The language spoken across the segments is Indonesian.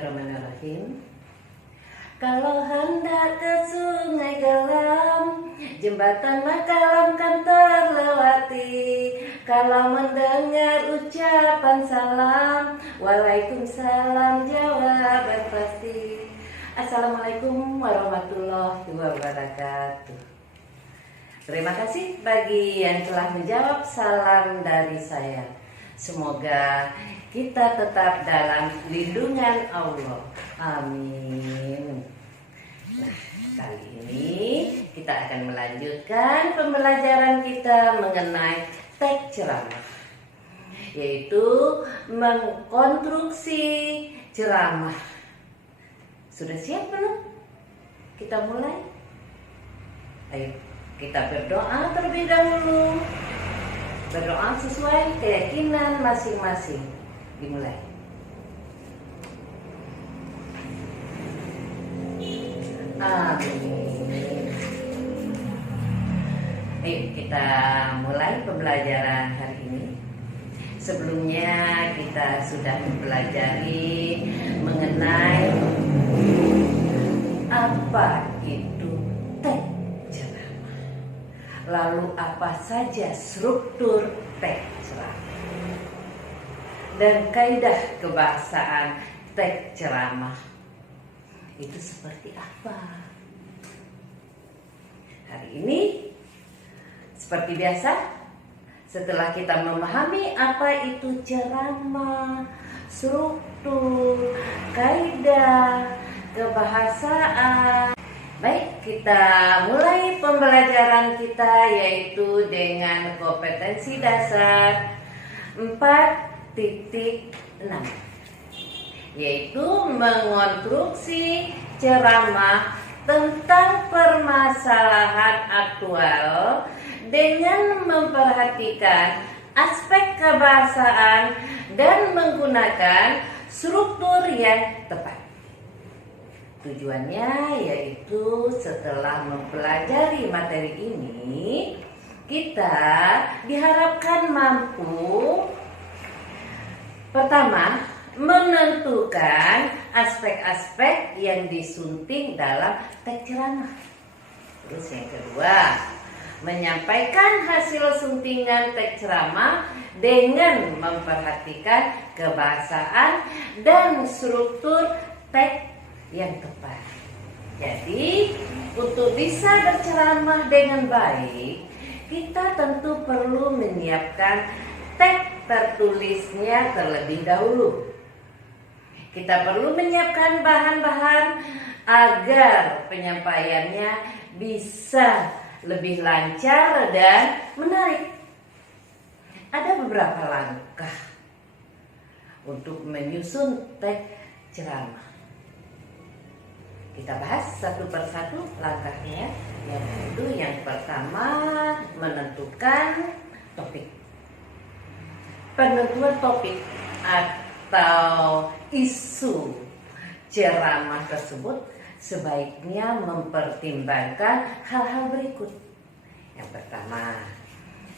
Bismillahirrahmanirrahim. Kalau hendak ke sungai gelam, jembatan Makalam kan terlewati. Kalau mendengar ucapan salam, Waalaikumsalam jawaban pasti. Assalamualaikum warahmatullahi wabarakatuh. Terima kasih bagi yang telah menjawab salam dari saya. Semoga kita tetap dalam lindungan Allah. Amin. Nah, kali ini kita akan melanjutkan pembelajaran kita mengenai teks ceramah, yaitu mengkonstruksi ceramah. Sudah siap belum? Kita mulai. Ayo, kita berdoa terlebih dahulu. Berdoa sesuai keyakinan masing-masing. Dimulai. Amin. Ayo kita mulai pembelajaran hari ini. Sebelumnya kita sudah mempelajari mengenai apa itu teks ceramah. Lalu apa saja struktur teks ceramah dan kaidah kebahasaan teks ceramah itu seperti apa? Hari ini seperti biasa, setelah kita memahami apa itu ceramah, struktur, kaidah kebahasaan, baik, kita mulai pembelajaran kita yaitu dengan kompetensi dasar 4.6, yaitu mengonstruksi ceramah tentang permasalahan aktual dengan memperhatikan aspek kebahasaan dan menggunakan struktur yang tepat. Tujuannya yaitu setelah mempelajari materi ini, kita diharapkan mampu pertama menentukan aspek-aspek yang disunting dalam teks ceramah. Terus yang kedua, menyampaikan hasil suntingan teks ceramah dengan memperhatikan kebahasaan dan struktur teks yang tepat. Jadi, untuk bisa berceramah dengan baik, kita tentu perlu menyiapkan teks tertulisnya terlebih dahulu. Kita perlu menyiapkan bahan-bahan agar penyampaiannya bisa lebih lancar dan menarik. Ada beberapa langkah untuk menyusun teks ceramah. Kita bahas satu persatu langkahnya. Yaitu yang pertama, menentukan topik. Penentuan topik atau isu ceramah tersebut sebaiknya mempertimbangkan hal-hal berikut. Yang pertama,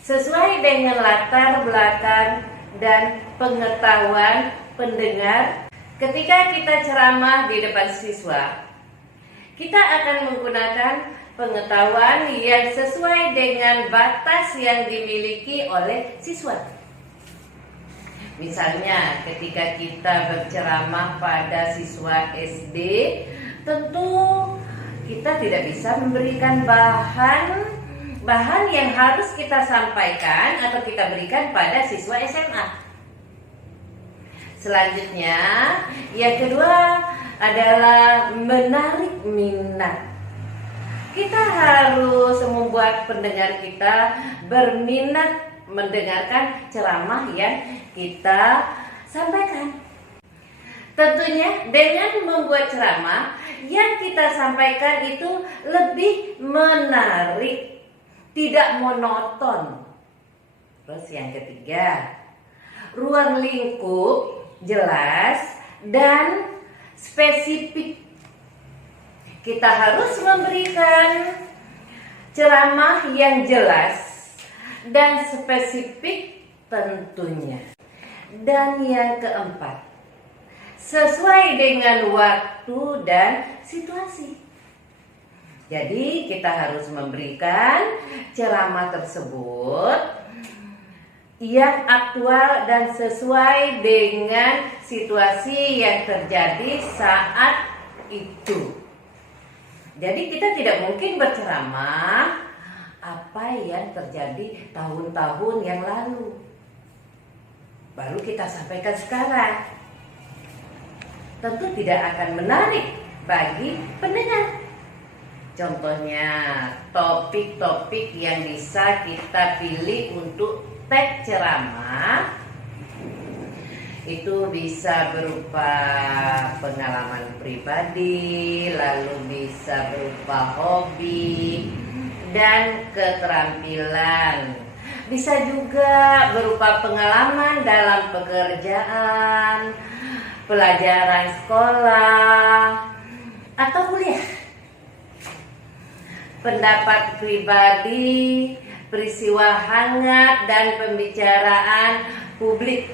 sesuai dengan latar belakang dan pengetahuan pendengar. Ketika kita ceramah di depan siswa, kita akan menggunakan pengetahuan yang sesuai dengan batas yang dimiliki oleh siswa. Misalnya ketika kita berceramah pada siswa SD, tentu kita tidak bisa memberikan bahan yang harus kita sampaikan atau kita berikan pada siswa SMA. Selanjutnya, yang kedua adalah menarik minat. Kita harus membuat pendengar kita berminat mendengarkan ceramah yang kita sampaikan. Tentunya dengan membuat ceramah yang kita sampaikan itu lebih menarik, tidak monoton. Terus yang ketiga, ruang lingkup jelas dan spesifik. Kita harus memberikan ceramah yang jelas dan spesifik tentunya. Dan yang keempat, sesuai dengan waktu dan situasi. Jadi kita harus memberikan ceramah tersebut yang aktual dan sesuai dengan situasi yang terjadi saat itu. Jadi kita tidak mungkin berceramah apa yang terjadi tahun-tahun yang lalu baru kita sampaikan sekarang. Tentu tidak akan menarik bagi pendengar. Contohnya topik-topik yang bisa kita pilih untuk teks ceramah itu bisa berupa pengalaman pribadi, lalu bisa berupa hobi dan keterampilan. Bisa juga berupa pengalaman dalam pekerjaan, pelajaran sekolah, atau kuliah. Pendapat pribadi, peristiwa hangat dan pembicaraan publik.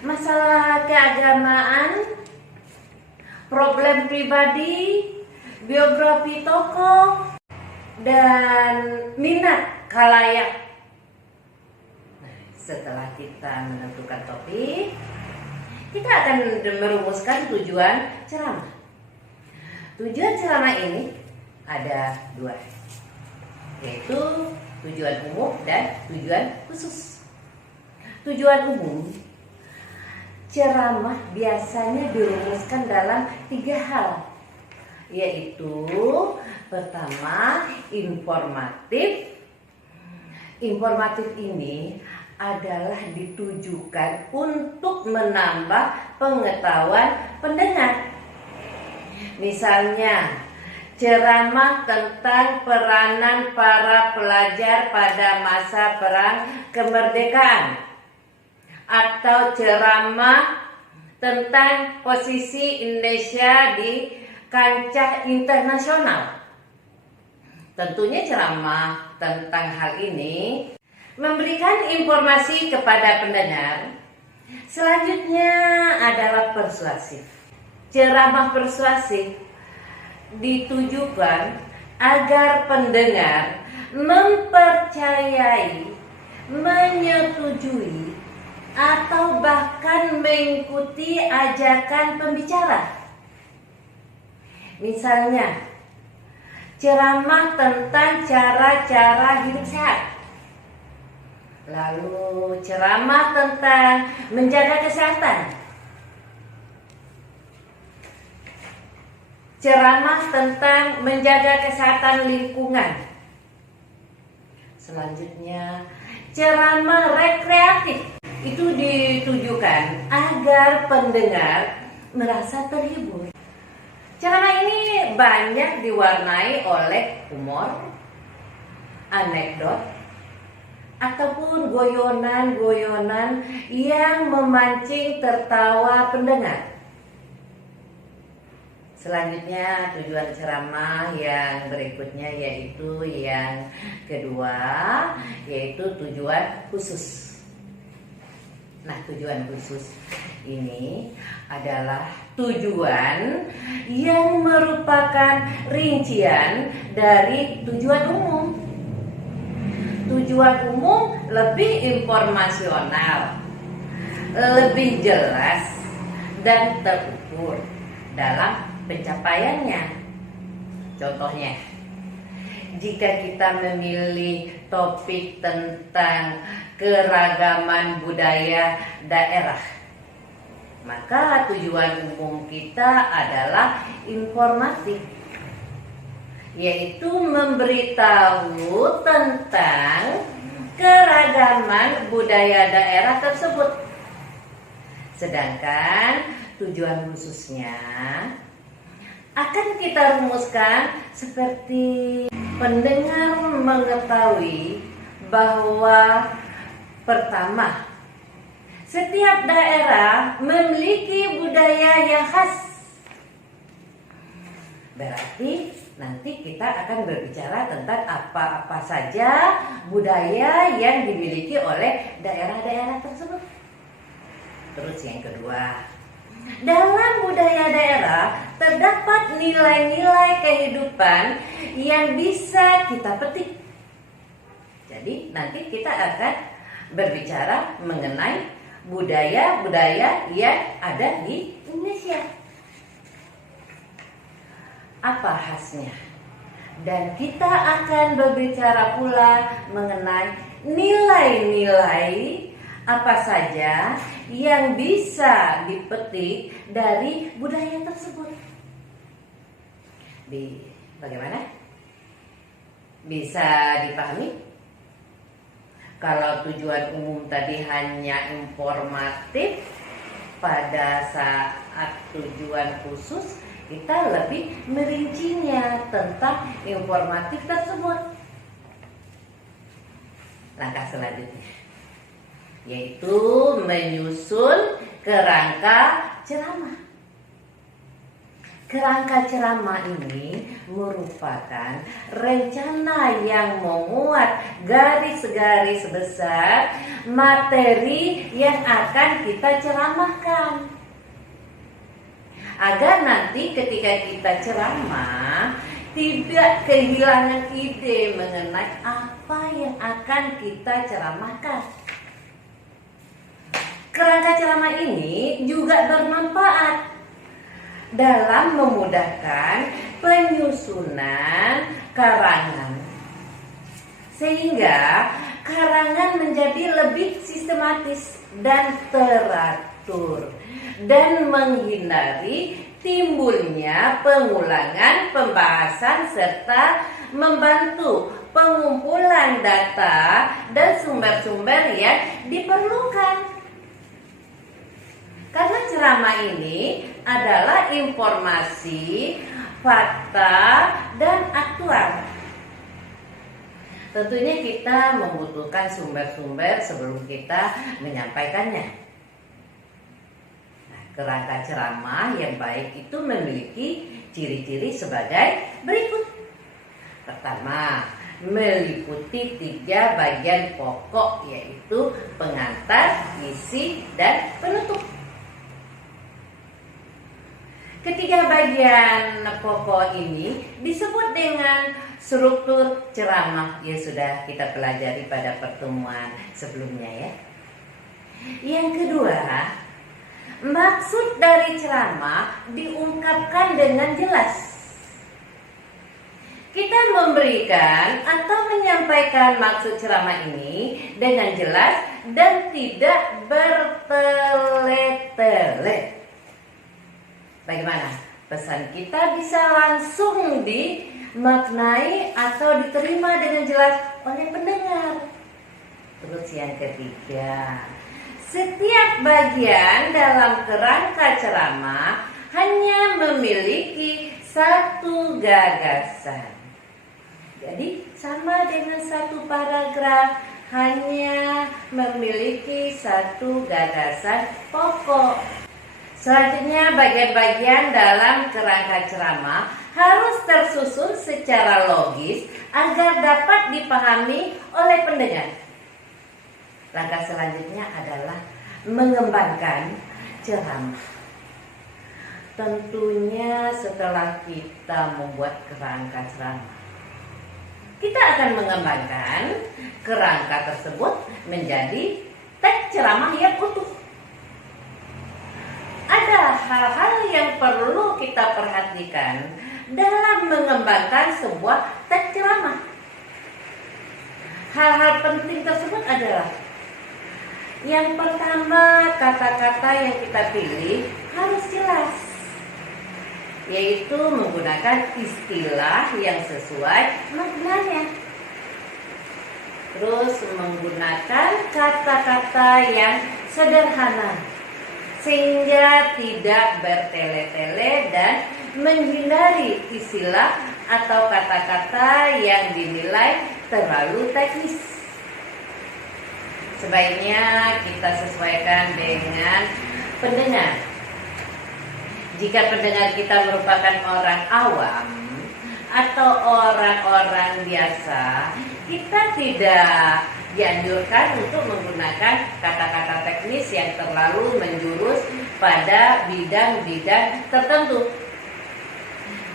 Masalah keagamaan, problem pribadi, biografi tokoh, dan minat khalayak. Setelah kita menentukan topik, kita akan merumuskan tujuan ceramah. Tujuan ceramah ini ada dua, yaitu tujuan umum dan tujuan khusus. Tujuan umum, ceramah biasanya dirumuskan dalam 3 hal, yaitu pertama, informatif. Informatif ini adalah ditujukan untuk menambah pengetahuan pendengar. Misalnya, ceramah tentang peranan para pelajar pada masa perang kemerdekaan, atau ceramah tentang posisi Indonesia di kancah internasional. Tentunya ceramah tentang hal ini memberikan informasi kepada pendengar. Selanjutnya adalah persuasif. Ceramah persuasif ditujukan agar pendengar mempercayai, menyetujui, atau bahkan mengikuti ajakan pembicara. Misalnya, ceramah tentang cara-cara hidup sehat. Lalu ceramah tentang menjaga kesehatan. Ceramah tentang menjaga kesehatan lingkungan. Selanjutnya, ceramah rekreatif. Itu ditujukan agar pendengar merasa terhibur. Ceramah ini banyak diwarnai oleh humor, anekdot, ataupun goyonan-goyonan yang memancing tertawa pendengar. Selanjutnya tujuan ceramah yang berikutnya yaitu yang kedua, yaitu tujuan khusus. Nah, tujuan khusus ini adalah tujuan yang merupakan rincian dari tujuan umum. Tujuan umum lebih informasional, lebih jelas, dan terukur dalam pencapaiannya. Contohnya, jika kita memilih topik tentang keragaman budaya daerah, maka tujuan umum kita adalah informatif, yaitu memberitahu tentang keragaman budaya daerah tersebut. Sedangkan tujuan khususnya akan kita rumuskan seperti pendengar mengetahui bahwa pertama, setiap daerah memiliki budaya yang khas. Berarti nanti kita akan berbicara tentang apa-apa saja budaya yang dimiliki oleh daerah-daerah tersebut. Terus yang kedua, Dalam budaya daerah terdapat nilai-nilai kehidupan yang bisa kita petik. Jadi nanti kita akan berbicara mengenai budaya-budaya yang ada di Indonesia. Apa khasnya? Dan kita akan berbicara pula mengenai nilai-nilai apa saja yang bisa dipetik dari budaya tersebut. Bagaimana? Bisa dipahami? Kalau tujuan umum tadi hanya informatif, pada saat tujuan khusus kita lebih merincinya tentang informatif tersebut. Langkah selanjutnya yaitu menyusun kerangka ceramah. Kerangka ceramah ini merupakan rencana yang memuat garis-garis besar materi yang akan kita ceramahkan. Agar nanti ketika kita ceramah tidak kehilangan ide mengenai apa yang akan kita ceramahkan. Kerangka ceramah ini juga bermanfaat dalam memudahkan penyusunan karangan, sehingga karangan menjadi lebih sistematis dan teratur, dan menghindari timbulnya pengulangan pembahasan serta membantu pengumpulan data dan sumber-sumber yang diperlukan. Karena ceramah ini adalah informasi, fakta, dan aktual. Tentunya kita membutuhkan sumber-sumber sebelum kita menyampaikannya. Nah, kerangka ceramah yang baik itu memiliki ciri-ciri sebagai berikut. Pertama, meliputi 3 bagian pokok, yaitu pengantar, isi, dan penutup. Ketiga bagian pokok ini disebut dengan struktur ceramah yang sudah kita pelajari pada pertemuan sebelumnya ya. Yang kedua, maksud dari ceramah diungkapkan dengan jelas. Kita memberikan atau menyampaikan maksud ceramah ini dengan jelas dan tidak bertele-tele. Bagaimana? Pesan kita bisa langsung dimaknai atau diterima dengan jelas oleh pendengar. Terus yang ketiga, setiap bagian dalam kerangka ceramah hanya memiliki satu gagasan. Jadi sama dengan satu paragraf, hanya memiliki satu gagasan pokok. Selanjutnya, bagian-bagian dalam kerangka ceramah harus tersusun secara logis agar dapat dipahami oleh pendengar. Langkah selanjutnya adalah mengembangkan ceramah. Tentunya setelah kita membuat kerangka ceramah, kita akan mengembangkan kerangka tersebut menjadi teks ceramah yang utuh. Ada hal-hal yang perlu kita perhatikan dalam mengembangkan sebuah teks ceramah. Hal-hal penting tersebut adalah: yang pertama, kata-kata yang kita pilih harus jelas, yaitu menggunakan istilah yang sesuai maknanya. Terus menggunakan kata-kata yang sederhana sehingga tidak bertele-tele dan menghindari istilah atau kata-kata yang dinilai terlalu teknis. Sebaiknya kita sesuaikan dengan pendengar. Jika pendengar kita merupakan orang awam atau orang-orang biasa, kita tidak dianjurkan untuk menggunakan kata-kata teknis yang terlalu menjurus pada bidang-bidang tertentu,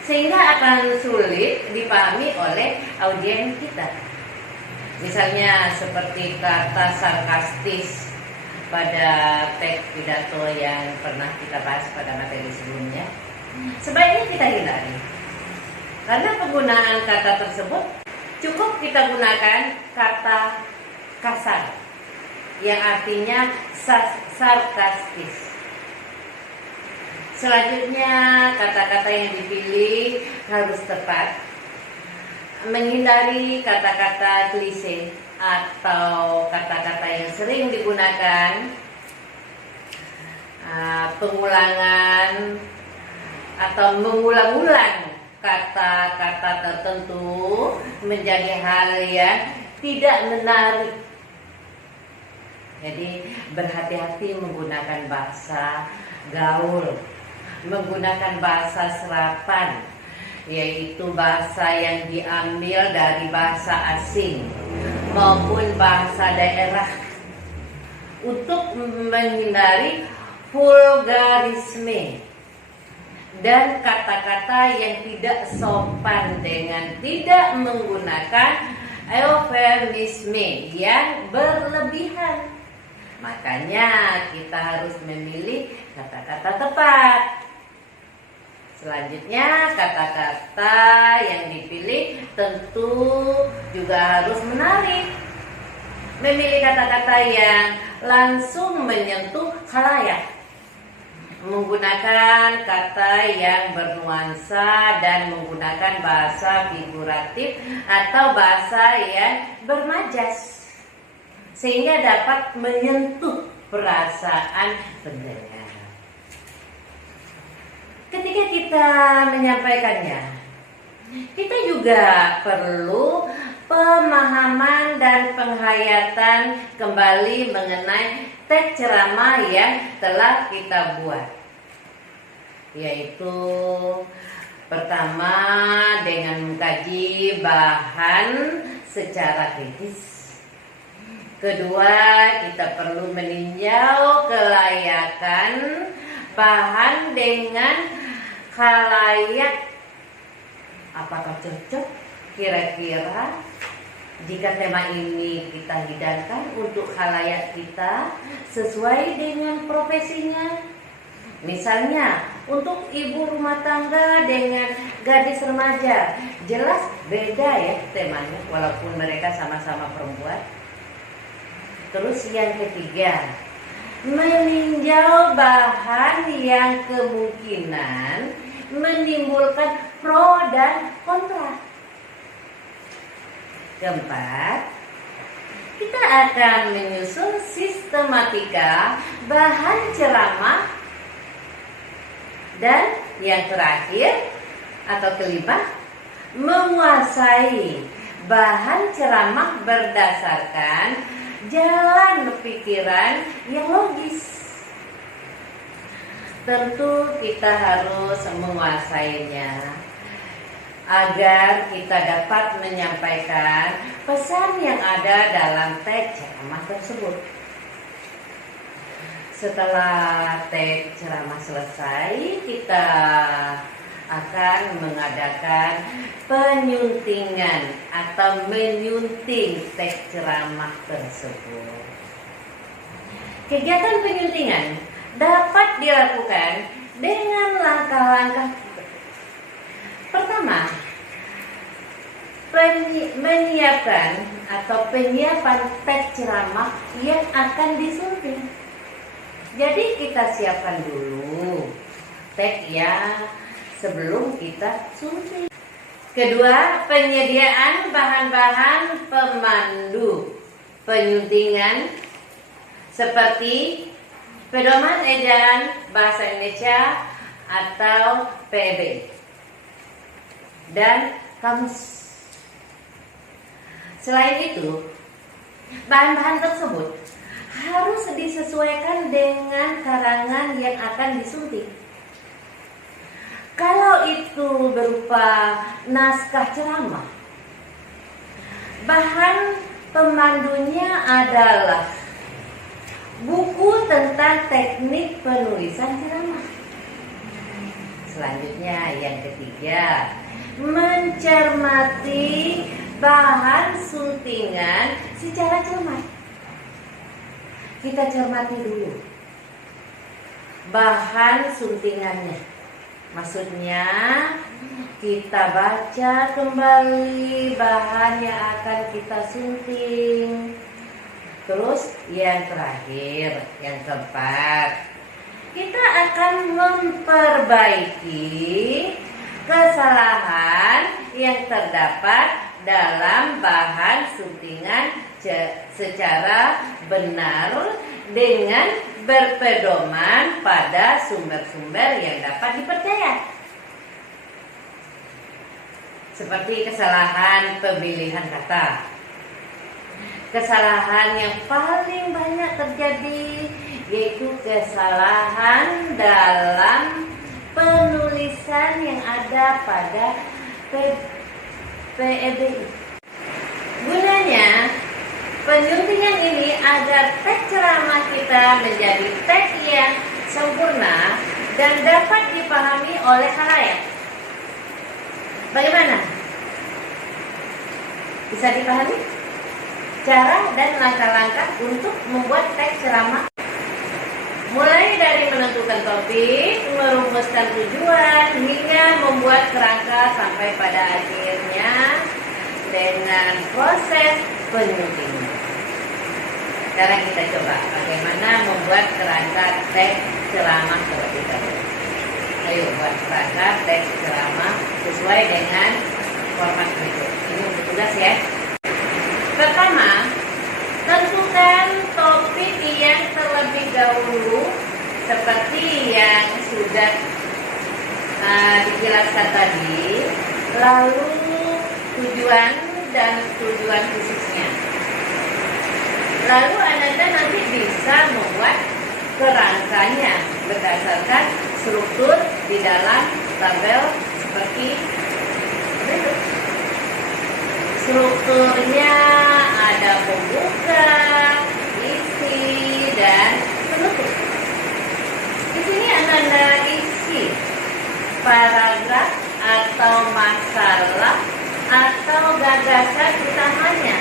sehingga akan sulit dipahami oleh audiens kita. Misalnya seperti kata sarkastis pada teks pidato yang pernah kita bahas pada materi sebelumnya, sebaiknya kita hindari. Karena penggunaan kata tersebut cukup kita gunakan kata kasar yang artinya sarkastis. Selanjutnya, kata-kata yang dipilih harus tepat, menghindari kata-kata klise atau kata-kata yang sering digunakan, pengulangan atau mengulang-ulang kata-kata tertentu menjadi hal yang tidak menarik. Jadi berhati-hati menggunakan bahasa gaul, menggunakan bahasa serapan, yaitu bahasa yang diambil dari bahasa asing maupun bahasa daerah, untuk menghindari vulgarisme dan kata-kata yang tidak sopan dengan tidak menggunakan eufemisme yang berlebihan. Makanya kita harus memilih kata-kata tepat. Selanjutnya, kata-kata yang dipilih tentu juga harus menarik. Memilih kata-kata yang langsung menyentuh khalayak, menggunakan kata yang bernuansa dan menggunakan bahasa figuratif atau bahasa yang bermajas, sehingga dapat menyentuh perasaan pendengar. Ketika kita menyampaikannya, kita juga perlu pemahaman dan penghayatan kembali mengenai teks ceramah yang telah kita buat, yaitu pertama dengan mengkaji bahan secara kritis. Kedua, kita perlu meninjau kelayakan bahan dengan khalayak. Apakah cocok kira-kira jika tema ini kita hidangkan untuk khalayak kita sesuai dengan profesinya? Misalnya untuk ibu rumah tangga dengan gadis remaja, jelas beda ya temanya walaupun mereka sama-sama perempuan. Terus yang ketiga, meninjau bahan yang kemungkinan menimbulkan pro dan kontra. Keempat, kita akan menyusun sistematika bahan ceramah. Dan yang terakhir atau kelima, menguasai bahan ceramah berdasarkan jalan pikiran yang logis. Tentu kita harus menguasainya agar kita dapat menyampaikan pesan yang ada dalam teks ceramah tersebut. Setelah teks ceramah selesai, kita akan mengadakan penyuntingan atau menyunting teks ceramah tersebut. Kegiatan penyuntingan dapat dilakukan dengan langkah-langkah. Pertama, menyiapkan atau penyiapan teks ceramah yang akan disunting. Jadi kita siapkan dulu teks yang sebelum kita sunting. Kedua, penyediaan bahan-bahan pemandu penyuntingan seperti pedoman ejaan bahasa Indonesia atau PEB dan kamus. Selain itu, bahan-bahan tersebut harus disesuaikan dengan karangan yang akan disunting. Kalau itu berupa naskah ceramah, bahan pemandunya adalah buku buku tentang teknik penulisan ceramah. Selanjutnya yang ketiga, mencermati bahan suntingan secara cermat. Kita cermati dulu bahan suntingannya. Maksudnya kita baca kembali bahan yang akan kita sunting. Terus yang terakhir, yang keempat, kita akan memperbaiki kesalahan yang terdapat dalam bahan suntingan secara benar dengan berpedoman pada sumber-sumber yang dapat dipercaya. Seperti kesalahan pemilihan kata. Kesalahan yang paling banyak terjadi yaitu kesalahan dalam penulisan yang ada pada PEBI. Gunanya penyuntingan ini agar teks ceramah kita menjadi teks yang sempurna dan dapat dipahami oleh khalayak. Bagaimana? Bisa dipahami? Cara dan langkah-langkah untuk membuat teks ceramah, mulai dari menentukan topik, merumuskan tujuan, hingga membuat kerangka sampai pada akhirnya dengan proses penyuntingan. Sekarang kita coba bagaimana membuat kerangka teks ceramah terlebih dahulu. Ayo buat kerangka teks ceramah sesuai dengan format berikut. Ini untuk tugas ya. Pertama, tentukan topik yang terlebih dahulu seperti yang sudah dijelaskan tadi, lalu tujuan dan tujuan khususnya. Lalu Anda nanti bisa membuat kerangkanya berdasarkan struktur di dalam tabel seperti berikut. Strukturnya ada pembuka, isi, dan penutup. Di sini Anda isi paragraf atau masalah atau gagasan utamanya.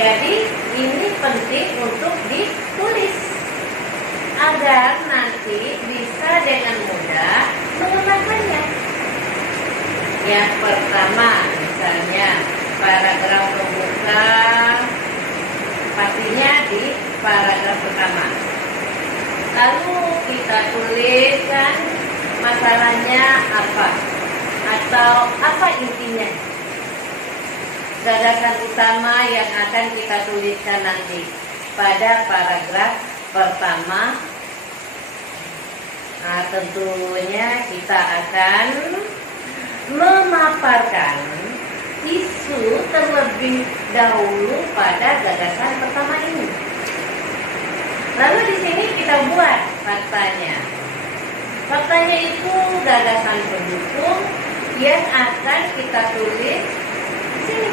Jadi ini penting untuk ditulis agar nanti bisa dengan mudah mengembangkannya. Yang pertama, misalnya paragraf pembuka, pastinya di paragraf pertama. Lalu kita tuliskan masalahnya apa atau apa intinya. Gagasan utama yang akan kita tuliskan nanti pada paragraf pertama. Nah, tentunya kita akan memaparkan isu terlebih dahulu pada gagasan pertama ini. Lalu di sini kita buat faktanya. Faktanya itu gagasan pendukung yang akan kita tulis di sini.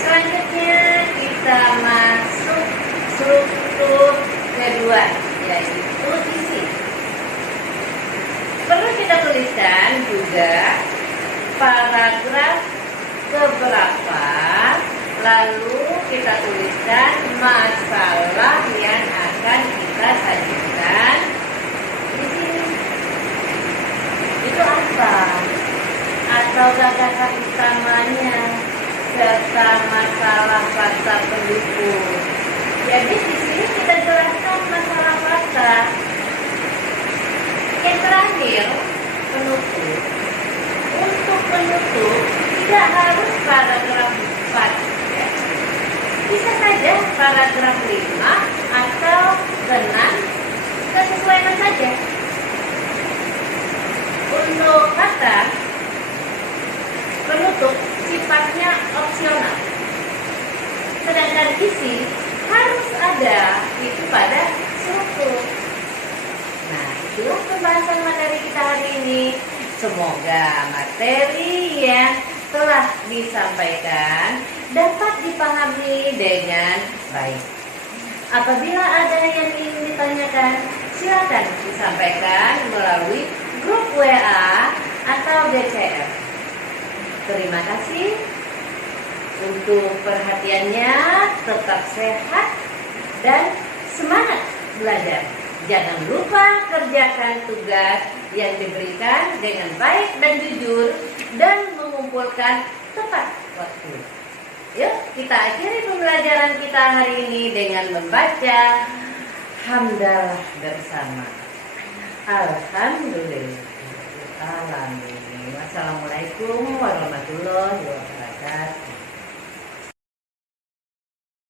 Selanjutnya kita masuk struktur kedua, yaitu isi. Perlu kita tuliskan juga paragraf keberapa, lalu kita tuliskan masalah yang akan kita sajikan di sini. Itu apa? Atau gagasan utamanya serta masalah fakta pendukung. Jadi di sini kita jelaskan masalah fakta. Yang terakhir, penutup. Untuk penutup tidak harus paragraf 4 ya. Bisa saja paragraf 5 atau 6, kesesuaian saja. Untuk kata penutup sifatnya opsional, sedangkan isi harus ada itu pada struktur. Nah, itulah pembahasan materi kita hari ini. Semoga materi yang telah disampaikan dapat dipahami dengan baik. Apabila ada yang ingin ditanyakan, silakan disampaikan melalui grup WA atau BCF. Terima kasih untuk perhatiannya, tetap sehat dan semangat belajar. Jangan lupa kerjakan tugas yang diberikan dengan baik dan jujur dan mengumpulkan tepat waktu. Yuk kita akhiri pembelajaran kita hari ini dengan membaca hamdalah bersama. Alhamdulillah. Wassalamualaikum warahmatullahi wabarakatuh.